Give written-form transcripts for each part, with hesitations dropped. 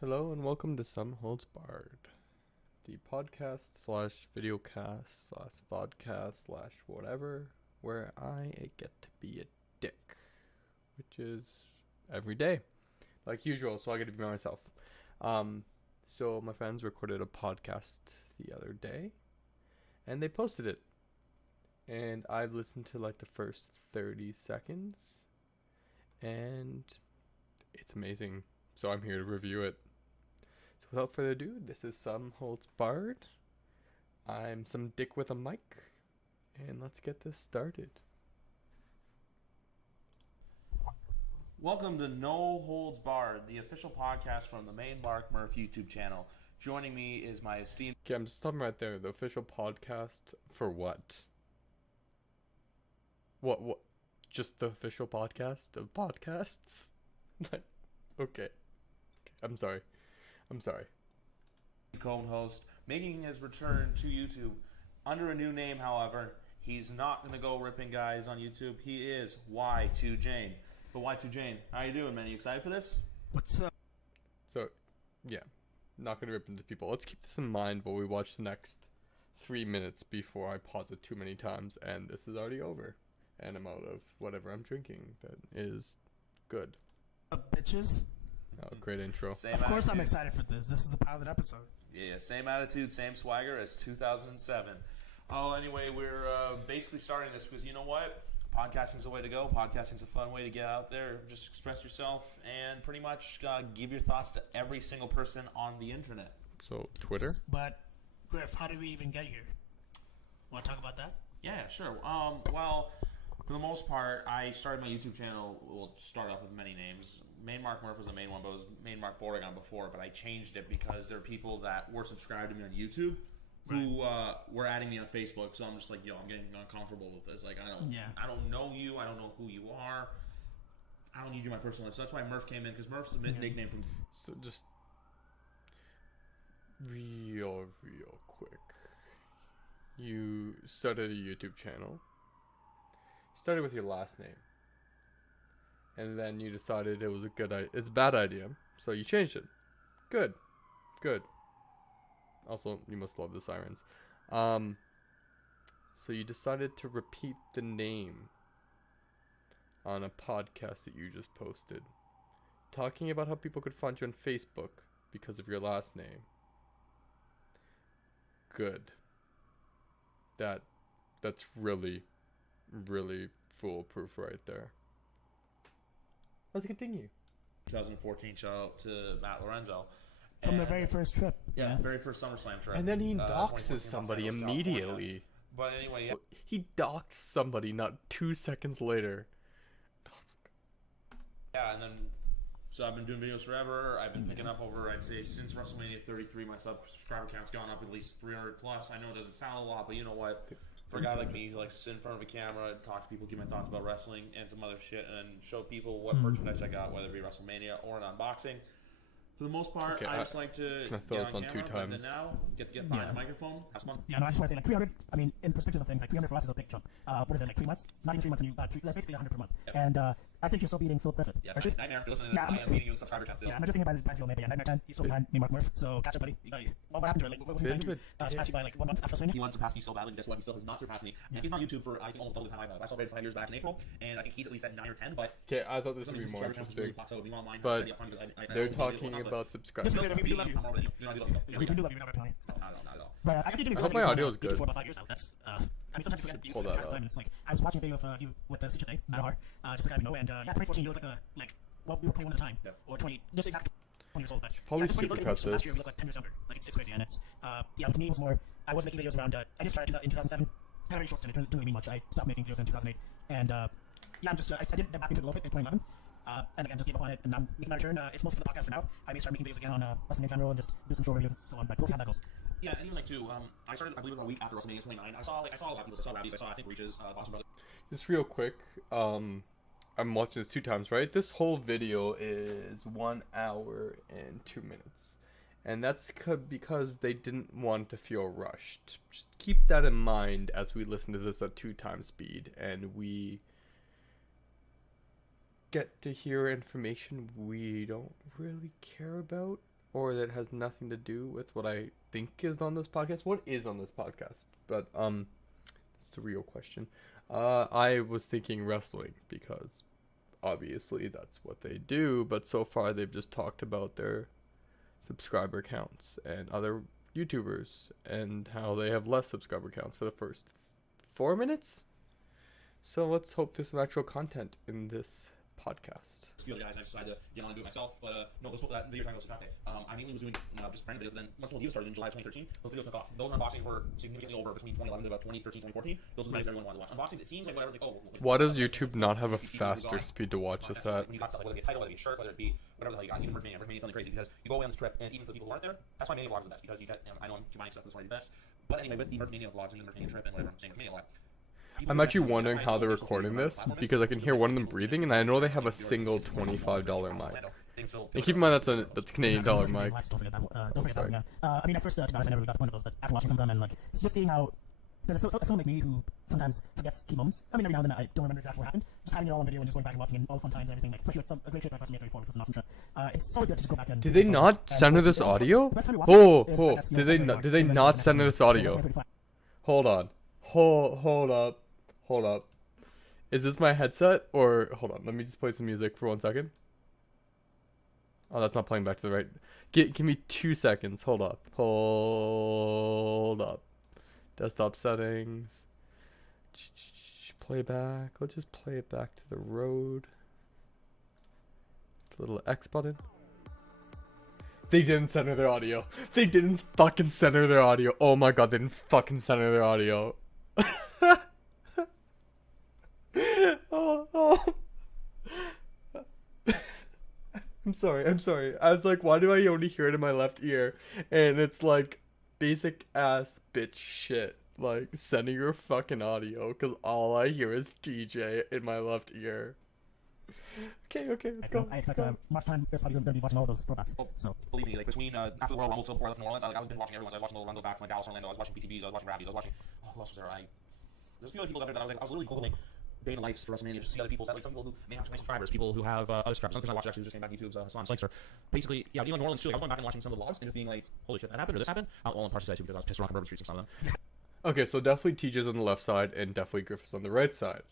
Hello and welcome to Some Holds Barred, the podcast slash videocast slash vodcast slash whatever, where I get to be a dick, which is every day, like usual. So I get to be myself. So my friends recorded a podcast the other day, and they posted it, and I've listened to like the first 30 seconds, and it's amazing. So I'm here to review it. So without further ado, this is Some Holds Barred. I'm some dick with a mic, and let's get this started. Welcome to No Holds Barred, the official podcast from the main Mark Murph YouTube channel. Joining me is my esteemed... Okay, I'm just stopping right there. The official podcast for what? What? Just the official podcast of podcasts? Okay. I'm sorry. co-host, making his return to YouTube under a new name, however. He's not going to go ripping guys on YouTube. He is Y2 Jane. But Y2 Jane, how you doing, man? You excited for this? What's up? So, yeah. Not gonna rip into people. Let's keep this in mind while we watch the next 3 minutes before I pause it too many times, and this is already over. And I'm out of whatever I'm drinking that is good. Bitches? Oh, great intro. Same Of course I'm attitude. excited for this. This is the pilot episode. Yeah, same attitude, same swagger as 2007. Oh, anyway, we're basically starting this because you know what? Podcasting's the way to go. Podcasting's a fun way to get out there, just express yourself, and pretty much give your thoughts to every single person on the internet. So, Twitter? But, Griff, how did we even get here? Want to talk about that? Yeah, sure. Well, for the most part, I started my YouTube channel. We'll start off with many names. Main Mark Murph was the main one, but it was Main Mark Bordegon before. But I changed it because there are people that were subscribed to me on YouTube who were adding me on Facebook. So I'm just like, yo, I'm getting uncomfortable with this. Like, I don't know you. I don't know who you are. I don't need you in my personal life. So that's why Murph came in, because Murph's a nickname from... So, just real quick. You started a YouTube channel. Started with your last name. And then you decided it was it's a bad idea. So you changed it. Good. Also, you must love the sirens. So you decided to repeat the name on a podcast that you just posted, talking about how people could find you on Facebook because of your last name. Good. That's really foolproof right there. Let's continue. 2014. Shout out to Matt Lorenzo. From the And- very first trip. Yeah, very first SummerSlam trip. And then he 2014 doxes Los somebody Angeles, California. immediately. But anyway, yeah. He doxed somebody not 2 seconds later. Yeah, and then, so I've been doing videos forever. I've been picking up over, I'd say, since WrestleMania 33, my subscriber count's gone up at least 300 plus. I know it doesn't sound a lot, but you know what? For a guy like me who likes to sit in front of a camera and talk to people, give my thoughts about wrestling and some other shit, and show people what merchandise I got, whether it be WrestleMania or an unboxing. For the most part, Okay, I just like to can I throw get this on on camera, 2 but times? then now, get behind Yeah. the microphone, have some fun. Yeah, no, I just want to say, like, 300, I mean, in perspective of things, like, 300 for us is a big jump. What is it, like, 3 months? Not even 3 months, and that's basically 100 per month. Yep. And, I think you're still beating Philip Griffith. Yeah, Or should- Nightmare, if you're listening to this, Yeah, I am beating you with subscriber count still. Yeah, I'm adjusting it by 0, maybe. Yeah, Nightmare 10, he's still behind me, Mark Murph. So, catch up, buddy. What happened to it? Like, what was he Bit behind of you? a Surpassed you by, like, 1 month after WrestleMania? He wants to surpass me so badly, but guess what? He still has not surpassed me. And he's on YouTube for, I think, almost double the time I've had. I celebrated 5 years back in April, and I think he's at least at 9 or 10, but... Okay, I thought this for some would be reason, more subscriber count is really interesting. plateaued. We want mine But steady up front because I They're don't know if talking you do it or not, about Just subscribers. because we do love you. I'm more than you. You know, I do love you. We do love you, we're not ripping on you. Not at all. But I think you're doing I hope my audio is good. For about 5 years now. That's I mean, sometimes you forget Hold that up. time. It's like I was watching a video of you with the Sucha thing, Madahar, just like I know, and yeah, 2014 you look like well, we were 21 at the time, or 20, just exactly 20 years old. But Probably just when you look at supercut you, last year this. you look like 10 years younger. Like it's crazy, and it's yeah. To me, it was more. I was making videos around. I just started in 2007. Had a very short stint. It didn't really mean much. I stopped making videos in 2008, and yeah, I'm just I did get back into it a little bit in 2011. And again, just gave up on it, and I'm making my return. It's mostly for the podcast for now. I may start making videos again on wrestling in general and just do some short videos and so on. But we'll see how that goes. Yeah, and even like too. I started, I believe, about a week after WrestleMania 29. I saw a lot of people. I saw Rabbies. I saw, I think, Reaches, Boston Brothers. Just real quick, I'm watching this 2 times, right? This whole video is 1 hour and 2 minutes. And that's because they didn't want to feel rushed. Just keep that in mind as we listen to this at 2 times speed and we get to hear information we don't really care about or that has nothing to do with what I think is on this podcast. What is on this podcast? But it's the real question. I was thinking wrestling because obviously that's what they do, but so far they've just talked about their subscriber counts and other YouTubers and how they have less subscriber counts for the first 4 minutes. So let's hope there's some actual content in this podcast. A few other guys, I decided to get on and do it myself, but no, let's put that video trying to go Sakate. I mainly was doing just brand videos, then once Diva started in July 2013, those videos took off. Those unboxings were significantly over between 2011 to about 2013, 2014. Those were the videos everyone wanted to watch. Unboxings, it seems like whatever, like, oh. Why does YouTube not have a faster speed to watch this at? When you got stuff, like, whether it be a title, whether it be a shirt, whether it be whatever the hell you got, even Merch Mania is something crazy because you go away on this trip, and even for the people who aren't there, that's why Mania vlogs are the best because you get, I know I'm buying stuff, that's why I do best. But anyway, with the Merch Mania vlogs and the Merch Mania trip and whatever I'm saying, Merch Mania a lot. I'm actually wondering how they're recording this because I can hear one of them breathing, and I know they have a single $25 mic. And keep in mind that's Canadian dollar mic. Don't forget that. Don't forget that. Yeah. I mean, at first, to be honest, I never really got the point of those, but after watching some of them and like just seeing how there's someone like me who sometimes forgets key moments. I mean, every now and then I don't remember exactly what happened. Just having it all on video and just going back and watching and all the fun times and everything, like especially with a great trip like WrestleMania 34, which was an awesome trip. It's always good to just go back and. Did they not center this audio? Did they not center this audio? Hold on. Hold up. Is this my headset or hold on? Let me just play some music for 1 second. Oh, that's not playing back to the right. Give me 2 seconds. Hold up. Desktop settings. Playback. Let's just play it back to the road. The little X button. They didn't center their audio. They didn't fucking center their audio. Oh my god, they didn't fucking center their audio. Oh. I'm sorry. I was like, why do I only hear it in my left ear? And it's like basic ass bitch shit. Like, center your fucking audio, because all I hear is DJ in my left ear. Okay, let's go. I expect much time. There's probably going to be watching all those throwbacks. So believe me, like between after the Royal Rumble till before I left New Orleans, I was been watching everyone. I was watching the Rumble back from Dallas, Orlando. I was watching PTBs. I was watching Rabbies. I was watching. Oh, who else was there? There's a few other people out there that I was literally googling day in the life for WrestleMania just to see other people. Like some people who may have some subscribers, people who have other subscribers. Something I watched actually just came back YouTube's Hassan Slicer. Basically, yeah, even New Orleans too. Like, I was going back and watching some of the vlogs and just being like, holy shit, that happened or this happened. All in part to say too because I was pissed off on Bourbon Street and some of them. Okay, so definitely TJ's on the left side and definitely Griffith's on the right side.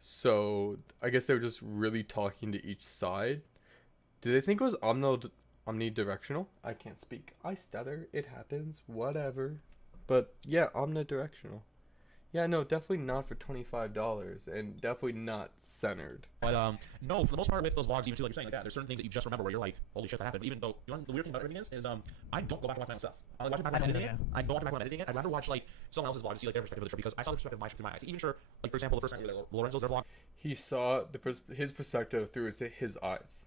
So I guess they were just really talking to each side. Did they think it was omnidirectional? I can't speak. I stutter. It happens. Whatever. But yeah, omnidirectional. Yeah, no, definitely not for $25 and definitely not centered. But no, for the most part with those vlogs, even too, like you're saying, like that, there's certain things that you just remember where you're like, holy shit, that happened. Even though, you know, the weird thing about everything is I don't go back and watch my own stuff. I watch it back when I'm editing it. I don't watch it back when I'm editing it. I'd rather watch like someone else's vlog to see like their perspective of the trip because I saw the perspective of my trip through my eyes. Even sure, like for example, the first time like Lorenzo's their vlog. He saw his perspective through his eyes.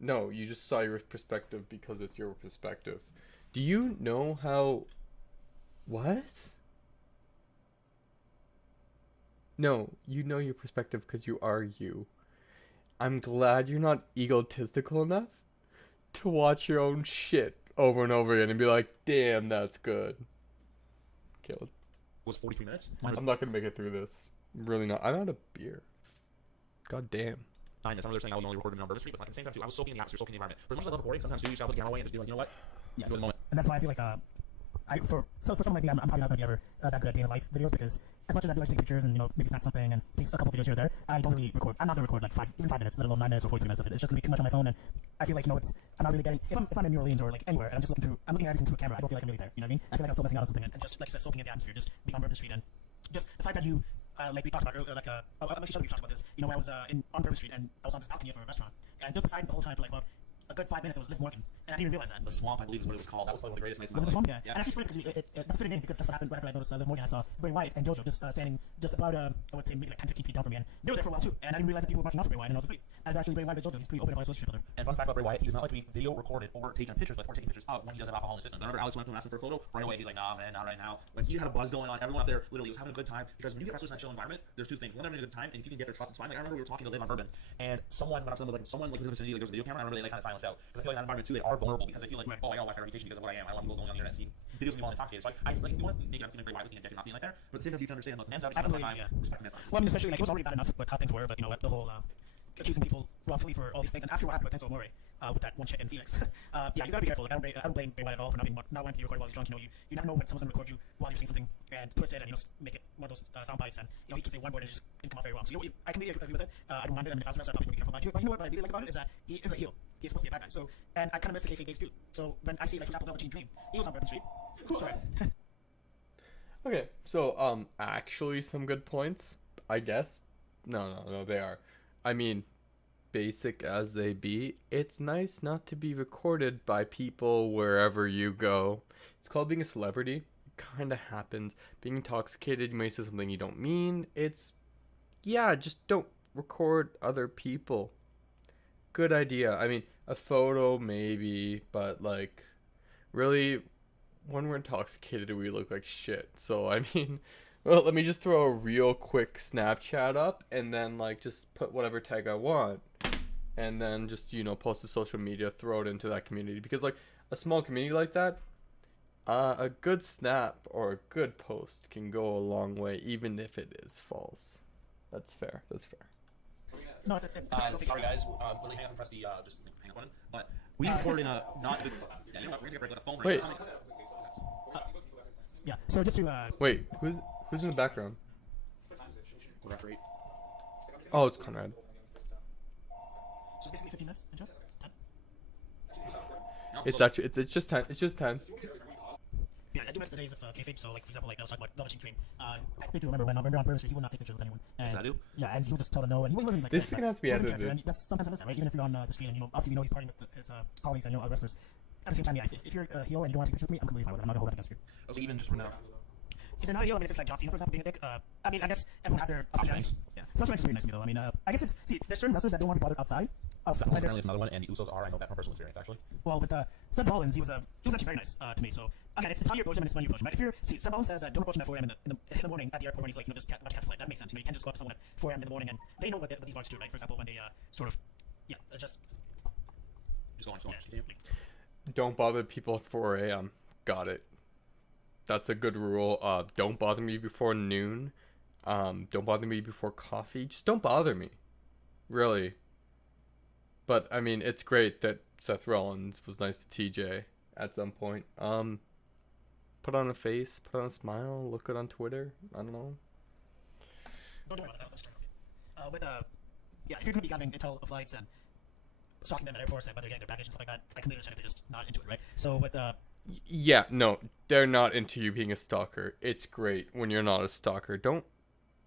No, you just saw your perspective because it's your perspective. Do you know how? What? No, you know your perspective because you are you. I'm glad you're not egotistical enough to watch your own shit over and over again and be like, damn, that's good. Killed. Was 43 minutes. I'm not gonna make it through this. I'm really not. I'm out of beer. God damn. 9 minutes. I know they're saying I would only record in Bourbon Street, but at the same time too, I was soaking in the atmosphere, soaking in the environment. For as much as I love recording, sometimes too, you should have the camera away and just be like, you know what? yeah, Enjoy the moment. and that's why I feel like for someone like me, I'm probably not gonna be ever that good at day in life videos because as much as I'd like to take pictures and maybe snap something and take a couple videos here or there, I don't really record. I'm not gonna record like 5 minutes, let alone 9 minutes or 43 minutes of it. It's just gonna be too much on my phone, and I feel like I'm not really getting. If I'm in New Orleans or like anywhere, and I'm looking at everything through a camera, I don't feel like I'm really there. You know what I mean? I feel like I'm still missing out on something, and just like I said, soaking in the atmosphere, just being on Bourbon Street, and just the fact that you. Like we talked about earlier, like I'm actually sure we talked about this. When I was on Bourbon Street and I was on this balcony of a restaurant, and I built beside the whole time for like about a good 5 minutes. It was Liv Morgan, and I didn't even realize that. The Swamp, I believe, is what it was called. That was probably one of the greatest nights. Was it the Swamp? Yeah. And actually, it's funny because that's a fitting name because that's what happened right after I noticed Liv Morgan. I saw Bray Wyatt and Jojo just standing just about I would say maybe like 10-15 feet down from me, and they were there for a while too. And I didn't realize that people were marking off for Bray Wyatt, and I was like, wait, that is actually Bray Wyatt and Jojo. He's pretty open about his relationship with her. And fun fact about Bray Wyatt, he does not like to be video recorded or taken pictures with or taking pictures of when he does have alcohol in his system. I remember Alex went up to him asking for a photo. Right away, he's like, nah, man, not right now. When he had a buzz going on, everyone up there literally was having a good time because when you get wrestlers in that chill environment, there's two things. One, they're having a good time, and if you can get their trust, it's fine. Like I remember we were talking to Liv on Bourbon, and someone went up to them with like someone like in the vicinity, like there's a video camera, and I remember they like kind of silenced out because I feel like in that environment too, they are vulnerable because they feel like, oh, I gotta watch my reputation because of what I am. I don't want people going on the internet seeing videos of me all intoxicated. So I like, you want to make it, I'm seeing Bray Wyatt looking at Dick and not being like there, but at the same time you can understand, look, man's out, he's having a good time, respect him. Well, I mean, especially like it was already bad enough with how things were, but the whole accusing people wrongfully for all these things, and after what happened with Enzo Amore, with that one chick in Phoenix. Yeah, you gotta be careful. Like, I don't blame Bray Wyatt at all for not wanting to be recorded while he's drunk. You never know when someone's gonna record you while you're saying something and twist it and make it one of those sound bites, and he can say one word and it just didn't come out very well. So I completely agree with it. I don't mind it. I mean, if I was a wrestler, I'd probably be careful about you. But you know what I really like about it is that he is a heel. He's supposed to be a bad guy. So, and I kind of miss the kayfabe days too. So when I see, like, for example, Velveteen Dream, he was on Bourbon Street. Sorry. Okay, so actually some good points, I guess. No, they are. I mean, basic as they be, it's nice not to be recorded by people wherever you go. It's called being a celebrity. It kind of happens. Being intoxicated, you may say something you don't mean. Just don't record other people. Good idea. I mean, a photo maybe, but like, really, when we're intoxicated, we look like shit. So, I mean, well, let me just throw a real quick Snapchat up and then, like, just put whatever tag I want. And then just, post to social media, throw it into that community. Because, like, a small community like that, a good snap or a good post can go a long way, even if it is false. That's fair. No, that's it. Sorry guys, when we hang up and press the just hang up button, but we record in a not good. Yeah, you know what? We're gonna get a break with a phone ring. Wait. Yeah. So just to Wait, who's in the background? Referee. Oh, it's Conrad. So it's basically 15 minutes into it. 10. It's actually it's just 10. It's just 10. Yeah, I do miss the days of kayfabe. So, like, for example, like I was talking about Velveteen Dream. I think you remember when on Bourbon Street, he would not take pictures with anyone. And, Yes, I do. Yeah, and he would just tell them no, and he wasn't like This is gonna have to be wasn't edited. character, and that's sometimes I miss that, right? Even if you're on the street and obviously he's partying with his colleagues and other wrestlers. At the same time, yeah, if you're a heel and you don't want to take pictures with me, I'm completely fine with it. I'm not gonna hold that against you. Also, even just for now. If you're not a heel, I mean, if it's like John Cena, for example, being a dick, I mean, I guess everyone has their options. Yeah, Sasha Banks is really nice to me, though. I mean, I guess there's certain wrestlers that don't want to be bothered outside. Apparently, it's another one, and the Usos are. I know that from personal experience, actually. Well, with Seth Rollins, he was actually very nice to me. So again, it's how you approach him and it's when you approach him. Right? Seth Rollins says that don't approach him at 4 a.m. in the morning at the airport when he's like, just about to catch a flight. That makes sense. You can't just go up to someone at 4 a.m. in the morning and they know what these bars do, right? For example, when they sort of, just go on. Yeah. Don't bother people at 4 a.m. Got it. That's a good rule. Don't bother me before noon. Don't bother me before coffee. Just don't bother me. Really. But, I mean, it's great that Seth Rollins was nice to TJ at some point. Put on a face, put on a smile, look good on Twitter. I don't know. Don't worry about that. Let's start with if you're going to be having intel of flights and stalking them at airports and whether they're getting their baggage and stuff like that, I completely understand if they're just not into it, right? So with Yeah, no, they're not into you being a stalker. It's great when you're not a stalker. Don't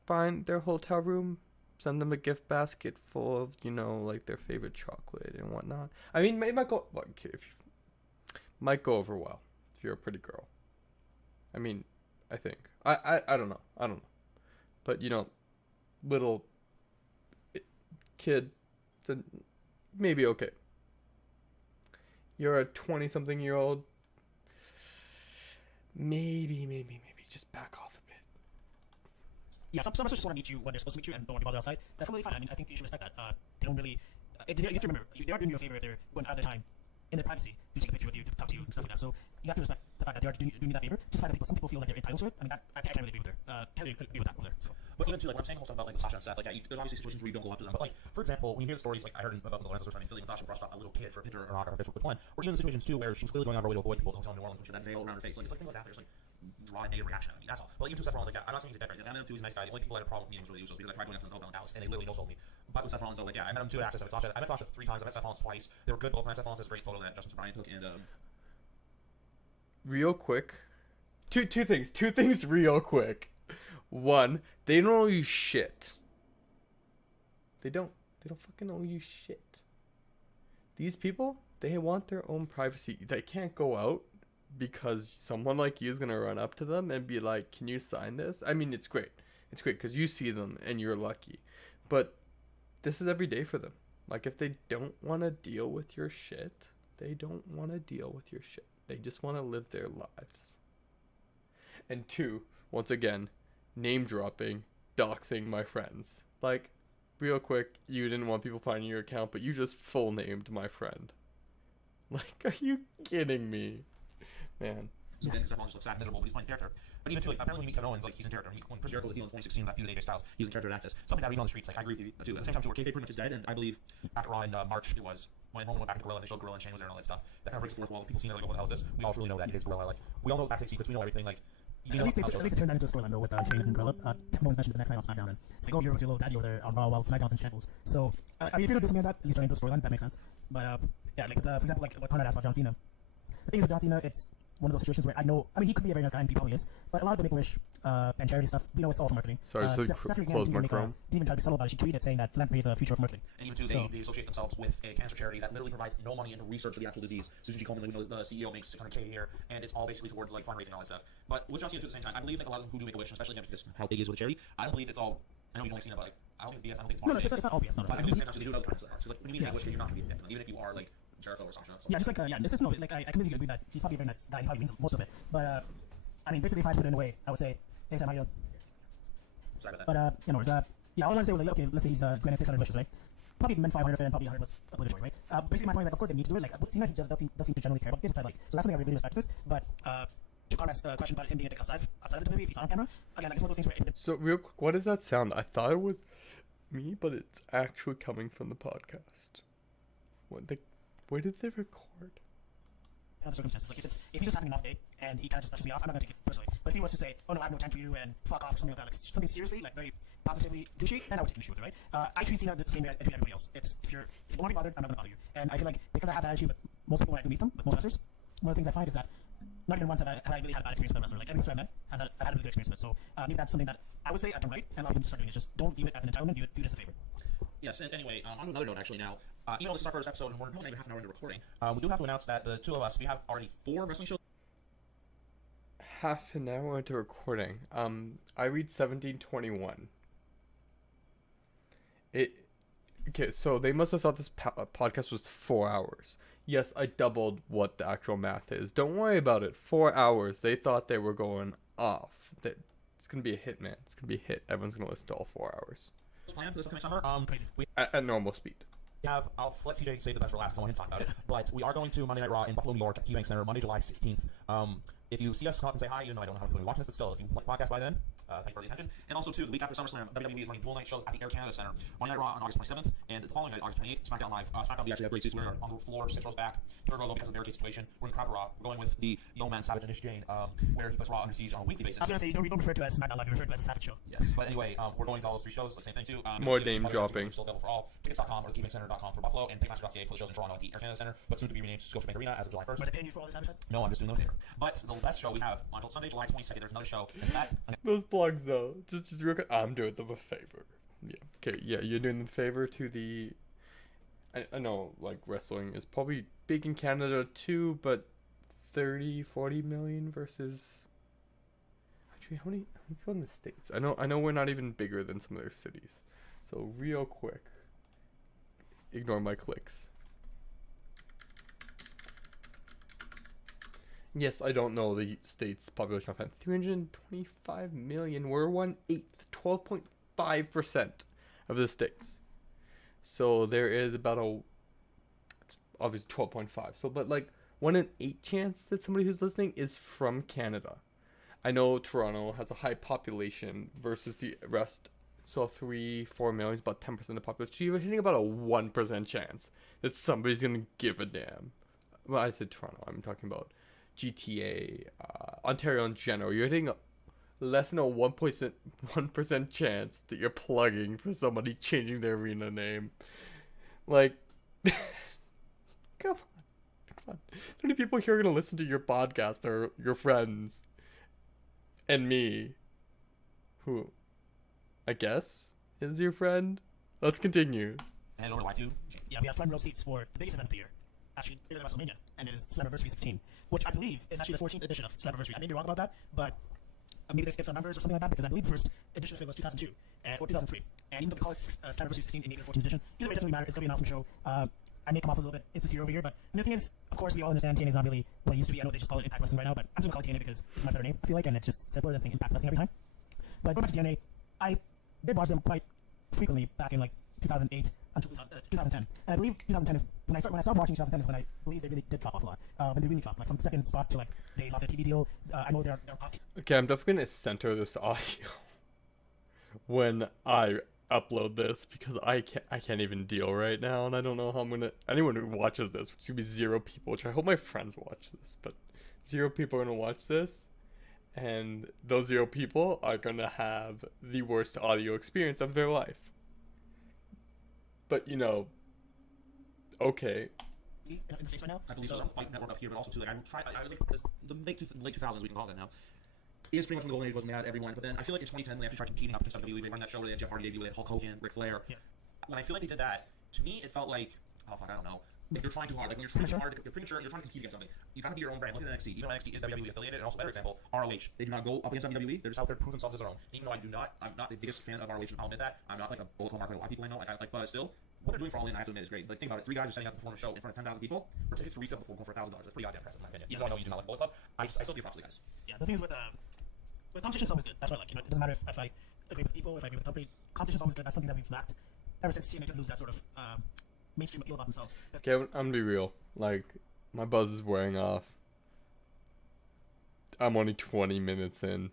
find their hotel room, send them a gift basket full of, like their favorite chocolate and whatnot. I mean, it might go, might go over well if you're a pretty girl. I mean, I think. I don't know. But, little kid, maybe okay. You're a 20-something-year-old. Maybe just back off a bit. Yeah, some wrestlers just want to meet you when they're supposed to meet you and don't want to be bothered outside. That's completely fine. I mean, I think you should respect that. They don't really. You have to remember, they are doing you a favor if they're going out of their time in their privacy to take a picture with you, to talk to you, and stuff like that. So you have to respect the fact that they are doing you that favor. Just like some people feel like they're entitled to it. I mean, I can't really agree with her. Can't really agree with that over there. So. But even too, like when I'm saying whole stuff about like Sasha and Seth, like there's obviously situations where you don't go up to them. But like for example, when you hear the stories, like I heard about the wrestlers trying to Philly and Sasha brushed off a little kid for a picture or not or a picture with one, or even the situations too where she was clearly going out of her way to avoid people at Hotel New Orleans, which had that veil around her face. Like it's like things like that. There's like draw a negative reaction out of me. That's all. But like even to Seth Rollins, like I'm not saying he's a dick right now. I know he's a nice guy. The only people that had a problem with meetings were the Usos because I tried going up to the hotel in Dallas and they literally no-sold me. But with Seth Rollins, though, like I met him 2 access of it. I met Sasha 3 times. I met Seth Rollins twice. They were good both times. Seth Rollins has a great photo that Justin Bryan took and Real quick, two things real quick. One, they don't owe you shit. They don't fucking owe you shit. These people, they want their own privacy. They can't go out because someone like you is gonna run up to them and be like, "Can you sign this?" I mean, it's great because you see them and you're lucky, but this is every day for them. Like, if they don't want to deal with your shit, they don't want to deal with your shit. They just want to live their lives. And 2, once again, name dropping, doxing my friends. Like, real quick, you didn't want people finding your account, but you just full named my friend. Like, are you kidding me? Man. then Seth Rollins just looks sad and miserable, but he's playing character. But even too, like apparently when you meet Kevin Owens, like he's in character. When Chris Jericho was a heel in 2016, that feud with AJ Styles, he was in character at Access. Something that I read on the streets, like I agree with you too. At the same time, too, where kayfabe pretty much is dead, and I believe back around March it was when Roman went back to Gorilla and they showed Gorilla and Shane was there and all that stuff, that kind of breaks the fourth wall. People seeing it like, what the hell is this? We all truly know that it is Gorilla. Like, we all know backstage secrets, we know everything. Like, at least it turned that into a storyline though with Shane and Gorilla. No one's mentioned the next night on SmackDown, and it's like, oh, you're with your little daddy over there on Raw while SmackDown's in shambles. So, I mean, if you're gonna do something like that, at least turn it into a storyline. That makes sense. But yeah, like for example, like what Conrad asked about John Cena. The thing with John Cena, it's one of those situations where I mean, he could be a very nice guy, and he probably is, but a lot of the Make-A-Wish and charity stuff, we know it's all for marketing. Sorry, Stephanie McMahon didn't even try to be subtle about it. She tweeted saying that philanthropy is a future of marketing. And even too, they associate themselves with a cancer charity that literally provides no money into research of the actual disease. Susan G. Komen, we know the CEO makes $600K a year, and it's all basically towards like fundraising and all that stuff. But with John Cena too, at the same time, I believe like a lot of them who do Make-A-Wish, especially again because how big is with charity, I don't believe it's all. I know you've only seen it, but like, I don't think it's BS. I don't think it's marketing. No, it's not all BS. No, but I think it's actually they do it other times. So like when you meet Make-A-Wish, you're not gonna be a dick, even if you are like Jericho or Sasha. Yeah, just like this is no like I completely agree that he's probably a very nice guy. He probably means most of it. But I mean, basically, if I had to put it in a way, I would say, hey Sam, how you doing? Sorry about that. But you know, yeah, all I want to say was like, okay, let's say he's granted 600 wishes, right? Probably meant 500 and probably 100 was obligatory, right? Basically, my point is like, of course they need to do it. Like, Cena he just does seem to generally care about this, which I like. So that's something I really respect this. But to Conrad's question about him being a dick outside of the WWE, if he's on camera, again, like it's one of those things where. So real quick, what does that sound? I thought it was me, but it's actually coming from the podcast. Where did they record? Other circumstances, like if he's just having an off day and he kind of just touches me off, I'm not gonna take it personally. But if he was to say, "Oh no, I have no time for you," and fuck off or something like that, like something seriously, like very positively douchey, then I would take an issue with it, right? I treat Cena the same way I treat everybody else. It's if you don't want to be bothered, I'm not gonna bother you. And I feel like because I have that attitude with most people when I do meet them, with most wrestlers, one of the things I find is that not even once have I really had a bad experience with a wrestler. Like every wrestler I met I've had a really good experience with. So maybe that's something that I would say I've done right, and a lot of people start doing. Is just don't view it as an entitlement, view it as a favor. Yes, and anyway, on another note, actually, now, even though this is our first episode and we're not even half an hour into recording, we do have to announce that the two of us, we have already 4 wrestling shows. Half an hour into recording. I read 1721. Okay, so they must have thought this podcast was 4 hours. Yes, I doubled what the actual math is. Don't worry about it. 4 hours. They thought they were going off. It's gonna be a hit, man. It's gonna be a hit. Everyone's gonna listen to all 4 hours. Plan for this coming summer. Crazy. At normal speed. I'll let TJ say the best for last. I want him to talk about it. But we are going to Monday Night Raw in Buffalo, New York, at KeyBank Center, Monday, July 16th. If you see us, come up and say hi. Even though I don't know how many people are watching this, but still, if you want the podcast by then, thank you for the attention. And also, too, the week after SummerSlam, WWE is running dual night shows at the Air Canada Center. Monday Night Raw on August 27th, and the following night, August 28th, SmackDown Live. SmackDown, we actually have great seats. We're on the floor, 6 rows back, 3rd row low because of the barricade situation. We're in the crowd for Raw. We're going with the Yo Man Savage and Ish Jane, where he puts Raw under siege on a weekly basis. I was gonna say, you don't refer to it as SmackDown Live, you refer to it as a Savage show. Yes, but anyway, we're going to all those 3 shows, like same thing too. More name dropping. Still available for all. Tickets.com or KeyBankCenter.com for Buffalo, and Ticketmaster.ca for the shows in Toronto at the Air Canada Center, but soon to be renamed Scotiabank Arena as of July 1st. Were they paying you for all this advertising? No, I'm just doing them a favor. But the best show we have until Sunday, July 22nd, there's another show. Those plugs though, just real quick. I'm doing them a favor. Yeah. Okay. Yeah, you're doing them a favor to the. I know, like wrestling is probably big in Canada too, but 30-40 million versus. Actually, how many people in the States? I know we're not even bigger than some of their cities. So real quick. Ignore my clicks. Yes, I don't know the state's population offhand. 325 million. We're 1/8, 12.5% of the states. So there is about it's obviously 12.5. So, but like 1 in 8 chance that somebody who's listening is from Canada. I know Toronto has a high population versus the rest. So 3-4 million is about 10% of the population. So you're hitting about a 1% chance that somebody's gonna give a damn. Well, I said Toronto. I'm talking about GTA, Ontario in general. You're hitting less than a 1% chance that you're plugging for somebody changing their arena name. Like, come on. How many people here are gonna listen to your podcast are your friends and me, who I guess is your friend? Let's continue. And over to Y2. Yeah, we have front row seats for the biggest event of the year. Actually, bigger than WrestleMania, and it is Slammiversary 16, which I believe is actually the 14th edition of Slammiversary. I may be wrong about that, but maybe they skipped some numbers or something like that, because I believe the first edition of it was 2002 or 2003. And even though they call it Slammiversary 16 and maybe the 14th edition, either way, it doesn't really matter. It's going to be an awesome show. I may come off a little bit it's here over here, but the thing is, of course, we all understand TNA is not really what it used to be. I know they just call it Impact Wrestling right now, but I'm just going to call it TNA because it's my better name, I feel like, and it's just simpler than saying Impact Wrestling every time. But going back to TNA, I did watch them quite frequently back in like 2008 until 2010. And I believe 2010 is when I started watching 2010 is when I believe they really did drop off a lot. When they really dropped, like from the second spot to like they lost their TV deal. I know they're Okay, I'm definitely gonna center this audio when I upload this because I can't even deal right now, and I don't know how I'm gonna. Anyone who watches this, which is gonna be 0 people, which I hope my friends watch this, but 0 people are gonna watch this, and those 0 people are gonna have the worst audio experience of their life. But you know, okay. In the States right now. I believe so. Fight Network up here, but also too, like I was like, because the late 2000s, we can call that now, is pretty much when the golden age was. We had everyone, but then I feel like in 2010 when they actually started competing up against WWE, they run that show where they had Jeff Hardy debut, they had Hulk Hogan, Ric Flair. Yeah. When I feel like they did that, to me it felt like, oh fuck, I don't know. Like you're trying too hard. Like when you're trying too hard, you're premature. You're trying to compete against something. You gotta be your own brand. Look at NXT. Even though NXT is WWE affiliated, and also better example, ROH. They do not go up against WWE. They're just out there to prove themselves as their own. Even though I'm not the biggest fan of ROH. I'll admit that. I'm not like a bullet hole marker. A lot of people I know, but still, what they're doing for All In, I have to admit, is great. Like think about it. 3 guys are setting up to perform a show in front of 10,000 people. For tickets to resale before going for $1,000. That's pretty goddamn impressive in my opinion. Even though I know you do not like Bullet Club, I still give props to the guys. Yeah, the thing is with competition's always good. That's what I like. You know, it doesn't matter if I agree with people, if I agree with the company. Competition's always good. That's something that we've lacked ever since TNA did lose that sort of mainstream appeal about themselves. Okay, I'm gonna be real. Like, my buzz is wearing off. I'm only 20 minutes in.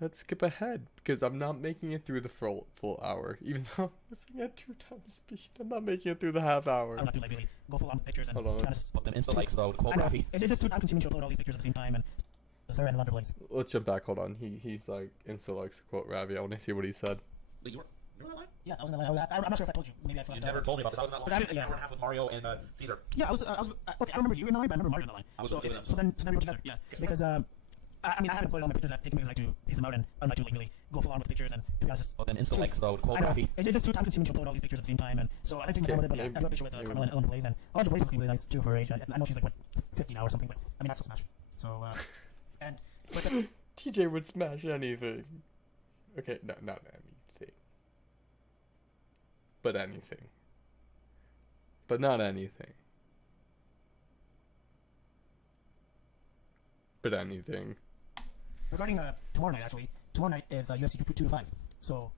Let's skip ahead, because I'm not making it through the full hour. Even though I'm listening at 2 times speed, I'm not making it through the half hour. I'm not doing like really go full on with pictures and Hold on. trying to just Put them into likes though. Quote Rafi. It's just too time consuming to upload all these pictures at the same time and Sir and London Blaze. Let's jump back. Hold on. He's like, Insta likes to quote Ravi. I want to see what he said. Wait, you were on that line? Yeah, I was in the line. I'm not sure if I told you. Maybe I forgot. You never told me about this. I was in that Was long that it? Yeah. hour and a half with Mario and Caesar. Yeah, I was okay. I remember you in the line, but I remember Mario in the line. I was so, with them. so then we were together. Yeah, because I mean, I haven't put all my pictures. I've taken pictures like to piece them out, and I'm like to like really go full on with the pictures. And to be honest, Put them into likes though. Quote I know, Rafi. it's just too time consuming to upload all these pictures at the same time, and so I didn't take my time with it. But Maybe- I got a picture with Carmella and Ellen Blaze, and Ellen Blaze is looking really nice too for her age. I know she's like what 50 now or something, but I mean that's still smash. So and but the, TJ would smash anything. Okay, no, not anything. But anything. But not anything. But anything. regarding tomorrow night, actually, tomorrow night is UFC 225. So,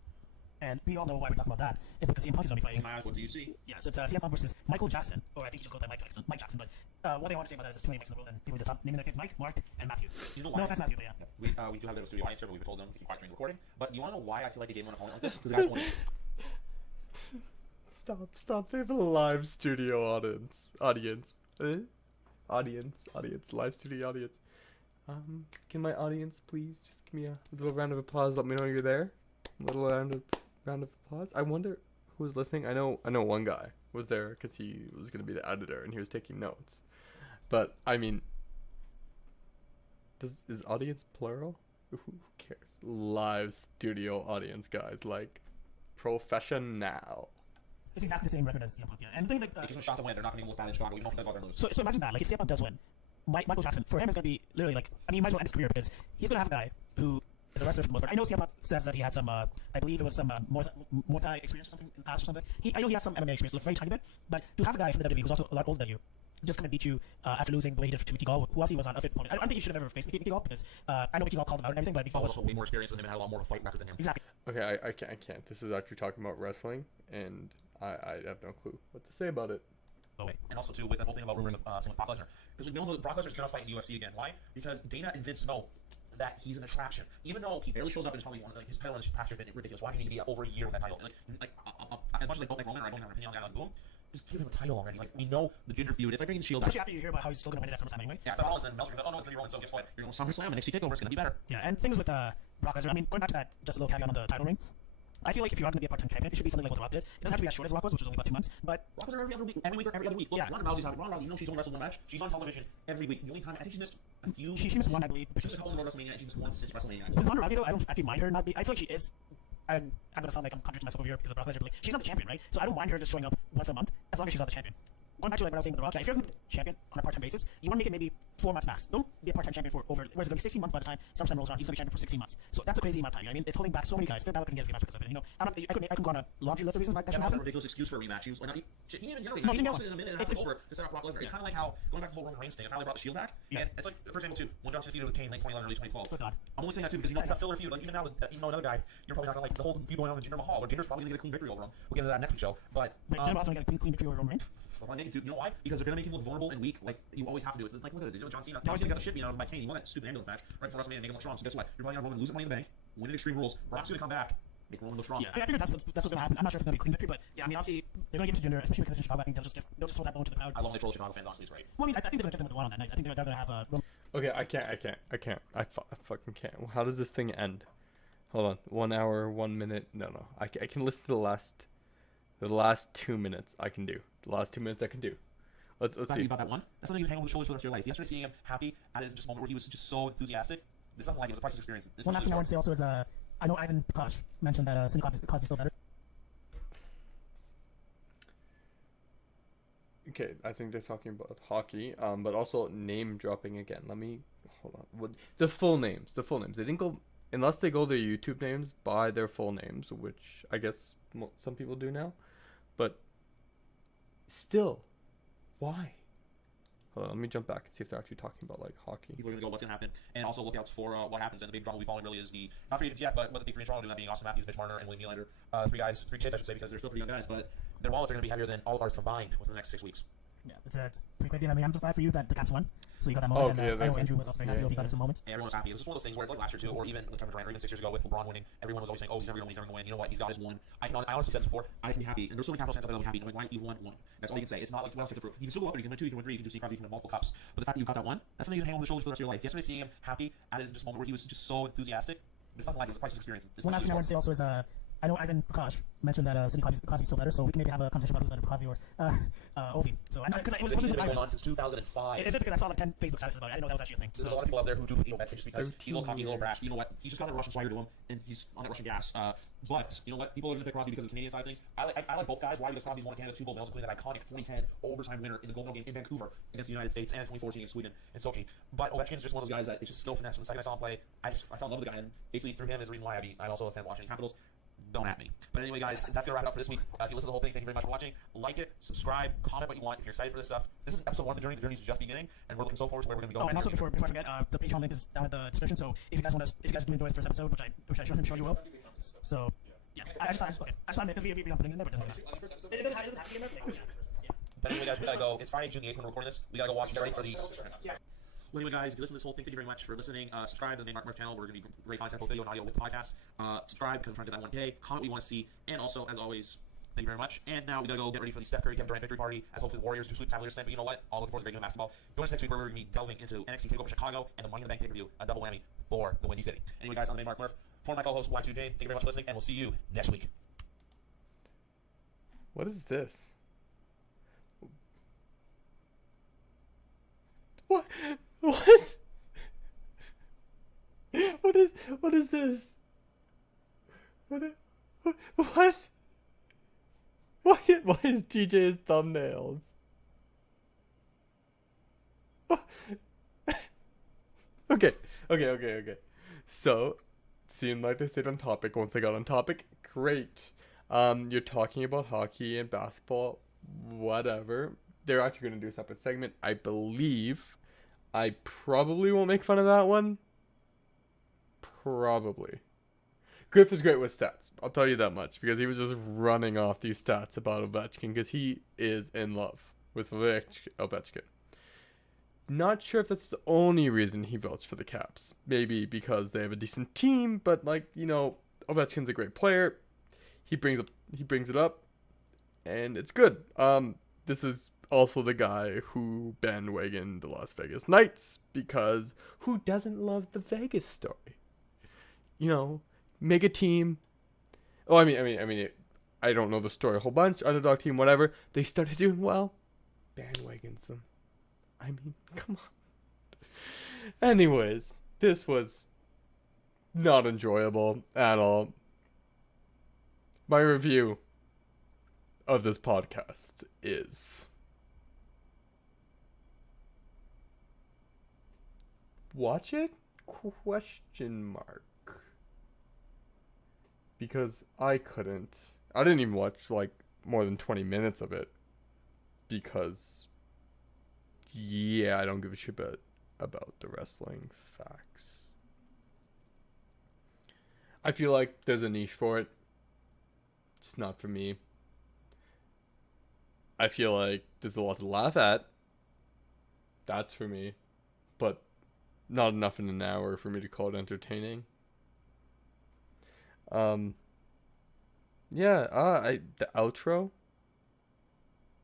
and we all know why we're talking about that. It's because CM Punk is going to be In fighting. my eyes, what do you see? Yeah, so it's CM Punk versus Michael Jackson, or I think he just goes by Mike Jackson. But what they want to say about that is there's too many Mikes in the world, and people just naming their kids Mike, Mark, and Matthew. You know No why? offense, Matthew, but yeah. We do have the studio audience here, but we've told them to keep quiet during recording. But you want to know why I feel like they gave him an opponent like this? Because the guy's 20. Stop. They have a live studio audience. Audience, live studio audience. Can my audience please just give me a little round of applause? Let me know you're there. A little round of applause. I wonder who was listening. I know one guy was there because he was gonna be the editor and he was taking notes. But I mean, is audience plural? Who cares? Live studio audience, guys, like professional. It's exactly the same record as CM Punk, yeah. And things like It gives him a shot to win. They're not going to look bad in Chicago. You know if they're going to lose. so imagine that, like if CM Punk does win, Michael Jackson for him is going to be literally like, I mean, he might as well end his career because he's going to have a guy who is a wrestler for the most part. I know CM Punk says that he had some, I believe it was some Muay Thai experience or something in the past or something. I know he has some MMA experience, like very tiny bit, but to have a guy from the WWE who's also a lot older than you, just come and beat you after losing the way he did to Mickey Gall, who else he was on a fit opponent. I don't think he should have ever faced Mickey Gall because I know Mickey Gall called him out and everything, but Mickey Gall Paul was was way more experienced than him and had a lot more fight record than him. exactly. Okay, I can't. This is actually talking about wrestling, and I have no clue what to say about it. Away. And also, too, with that whole thing about rumoring thing with Brock Lesnar. Because we know that Brock Lesnar's going to fight in UFC again. Why? Because Dana and Vince know that he's an attraction. Even though he barely shows up and is probably one of his title and his past year has been ridiculous. Why do you need to be over a year with that title? As much as I don't like Roman or I don't have an opinion on the guy like Boom, just give him a title already. Like, we know the gender feud. It's like bringing the Shield back. Especially after you hear about how he's still going to win it at SummerSlam anyway. Yeah, it's Rollins and Meltzer. Oh, no, it's going to be Roman. So guess what? You're going to SummerSlam and NXT TakeOver. It's going to be better. Yeah, and things with Brock Lesnar. I mean, going back to that, just a little caveat on the title ring. I feel like if you are going to be a part-time champion, it should be something like what The Rock did. It doesn't have to be as short as Rock was, which was only about 2 months. But Rock is every other week, or every other week. Look, Yeah. Ronda Rousey's having Ronda Rousey. You know she's only wrestled one match. She's on television every week. The only time I think she's missed a few. she missed one, I believe. She's a couple in Road WrestleMania. And she's missed one since WrestleMania. With Ronda Rousey, though, I don't actually mind her not be. I feel like she is. I'm going to sound like I'm contradicting myself over here because of Brock Lesnar. But like, she's not the champion, right? So I don't mind her just showing up once a month as long as she's not the champion. Going back to like what I was saying with The Rock, if you're going to be champion on a part-time basis, you want to make it maybe 4 months max. Don't be a part-time champion for over. Whereas it's going to be 16 months by the time SummerSlam rolls around. He's going to be champion for 16 months. So that's a crazy amount of time. I mean, it's holding back so many guys. Finn Balor couldn't get a rematch because of it. You know, I could go on a laundry list of reasons why that should That's a happen. ridiculous excuse for a rematch. He didn't even generate. No, He he lost didn't it in a minute and a It's- half over to set up Brock Lesnar. It's kind of like how going back to the whole Roman Reigns thing. I finally brought the Shield back. Yeah. And it's like, for example, too, when John Cena feuded with Kane late 2011, early 2012. Good God. I'm only saying that too because you know that filler feud. Like even now, with, another guy, you're probably not gonna like the whole feud going on with Jinder Mahal. Or Jinder's probably gonna get a clean victory over him. We'll get into that next week's show. But Wait, Jinder also going to get a clean victory over Roman Reigns? you know why? Because they're gonna make him look vulnerable and weak, like you always have to do. It's like look at it. They did with John Cena. John Cena got the shit beat out of him by Kane. He won that stupid ambulance match right before WrestleMania and make him look strong. So guess what? You're probably gonna Roman lose it Money in the Bank, win in Extreme Rules. Brock's gonna come back, make Roman look strong. Yeah, I figured that's what's going to happen. I'm not sure if it's going to be a clean victory, but yeah, I mean, obviously they're going to give it to Jinder, especially because it's in Chicago. I think they'll just throw that bone to the crowd. I love when they troll Chicago fans. Honestly, it's great. Well, I mean, I think they're going to get them with the one on that night. I think they're going to have Okay, I can't. I fucking can't. How does this thing end? Hold on. 1 hour, 1 minute. No. I can listen to the last 2 minutes. I can do the last 2 minutes. I can do. Let's see. About that one. That's something you hang on the shoulders for the rest of your life. Yesterday, seeing him happy at his just moment where he was just so enthusiastic. There's nothing like it. It was a priceless experience. one last thing I want to say also is I know Ivan Prakash mentioned that Sidney Crosby's still better. Okay, I think they're talking about hockey, but also name dropping again. Let me hold on. What the full names? The full names. They didn't go unless they go their YouTube names by their full names, which I guess some people do now. But still, why? Hold on, let me jump back and see if they're actually talking about like hockey. People are going to go, what's going to happen? And also look out for what happens. And the big drama we'll be following really is the, not free agents yet, but what the big free agents are doing, that being Austin Matthews, Mitch Marner, and William Nylander. Three kids, I should say, because they're still pretty young guys, but their wallets are going to be heavier than all of ours combined within the next 6 weeks. Yeah, it's pretty crazy. And I mean, I'm just glad for you that the Caps won. So you got that moment. Okay, and I know Andrew was also very happy. He got his moment. And everyone was happy. It was just one of those things where it's like last year too, or even with Kevin Durant, or even 6 years ago with LeBron winning. Everyone was always saying, "Oh, he's never going to win." You know what? He's got his one. I honestly said this before. I can be happy, and there's so many Capitals fans out there that will be happy knowing why you've won one. That's all you can say. It's not like what else you have to prove. You can still go up, and you can win two, you can win three, you can do Sidney Crosby, you can win multiple cups. But the fact that you got that one, that's something you can hang on the shoulders for the rest of your life. Yesterday, seeing him happy at his just moment where he was just so enthusiastic. There's nothing like it. It was a priceless experience. One last thing I want to say also is I know Ivan Prakash mentioned that Sidney Crosby's still better, so we can maybe have a conversation about who's better, Crosby or Ovi. So I know because it was been going on since 2005. Is it because I saw like 10 Facebook statuses about it? I didn't know that was actually a thing. So there's a lot of people out there who do Ovechkin just because he's a little cocky, he's a little brash. You know what? He's just got a Russian swagger to him, and he's on that Russian gas. But you know what? People are going to pick Crosby because of the Canadian side of things. I like both guys. Why? Because Crosby's won Canada 2 gold medals, including that iconic 2010 overtime winner in the gold medal game in Vancouver against the United States, and 2014 against Sweden and Sochi. But Ovechkin is just one of those guys that it's just still finesse. From the second I saw him play, I fell in love with the guy, and basically through him is the reason why I'm also a fan of Washington Capitals. Don't at me. But anyway, guys, that's going to wrap it up for this week. If you listen to the whole thing, thank you very much for watching. Like it, subscribe, comment what you want if you're excited for this stuff. This is episode 1 of the journey. The journey's just beginning, and we're looking so forward to where we're going to be going. Oh, and also before I forget, the Patreon link is down in the description. So if you guys do enjoy the first episode, which I'm sure you will. So yeah, I just thought because we don't put it in there, but it doesn't matter. It doesn't have to be in there. But anyway, guys, we gotta go. It's Friday, June 8th when we're recording this. We gotta go watch. Get ready for these. Well, anyway, guys, if you listen to this whole thing, thank you very much for listening. Subscribe to the Main Mark Murph channel. We're going to be great content, both video and audio with the podcast. Subscribe because I'm trying to get that 1K. Comment what you want to see. And also, as always, thank you very much. And now we got to go get ready for the Steph Curry Kevin Durant victory party as hopefully the Warriors do sweep the Cavaliers tonight. But you know what? All looking forward to great game of basketball. Join us next week where we're going to be delving into NXT TakeOver Chicago and the Money in the Bank pay-per-view. A double whammy for the Windy City. Anyway, guys, I'm the Main Mark Murph. For my co-host, Y2 Jane, thank you very much for listening, and we'll see you next week. What is this? What? What? What is this? What? Why is TJ's thumbnails? Okay. So, seemed like they stayed on topic. Once they got on topic, great. You're talking about hockey and basketball, whatever. They're actually going to do a separate segment, I believe. I probably won't make fun of that one. Probably. Griff is great with stats. I'll tell you that much. Because he was just running off these stats about Ovechkin. Because he is in love with Ovechkin. Not sure if that's the only reason he votes for the Caps. Maybe because they have a decent team. But, like, you know, Ovechkin's a great player. He brings it up. And it's good. This is also the guy who bandwagoned the Las Vegas Knights. Because who doesn't love the Vegas story? You know, make a team. Oh, I mean, I don't know the story a whole bunch. Underdog team, whatever. They started doing well. Bandwagons them. I mean, come on. Anyways, this was not enjoyable at all. My review of this podcast is watch it? ? Because I didn't even watch like more than 20 minutes of it because yeah, I don't give a shit about the wrestling facts. I feel like there's a niche for it. It's not for me. I feel like there's a lot to laugh at. That's for me. But not enough in an hour for me to call it entertaining. Yeah, the outro,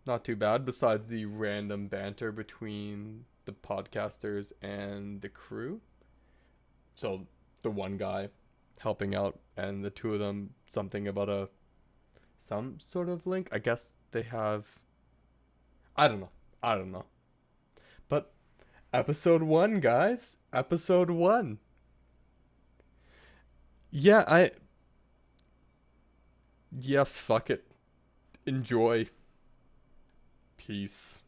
not too bad. Besides the random banter between the podcasters and the crew. So the one guy helping out, and the two of them something about some sort of link. I guess they have. I don't know. I don't know. But episode 1, guys. Episode 1. Yeah, yeah, fuck it. Enjoy. Peace.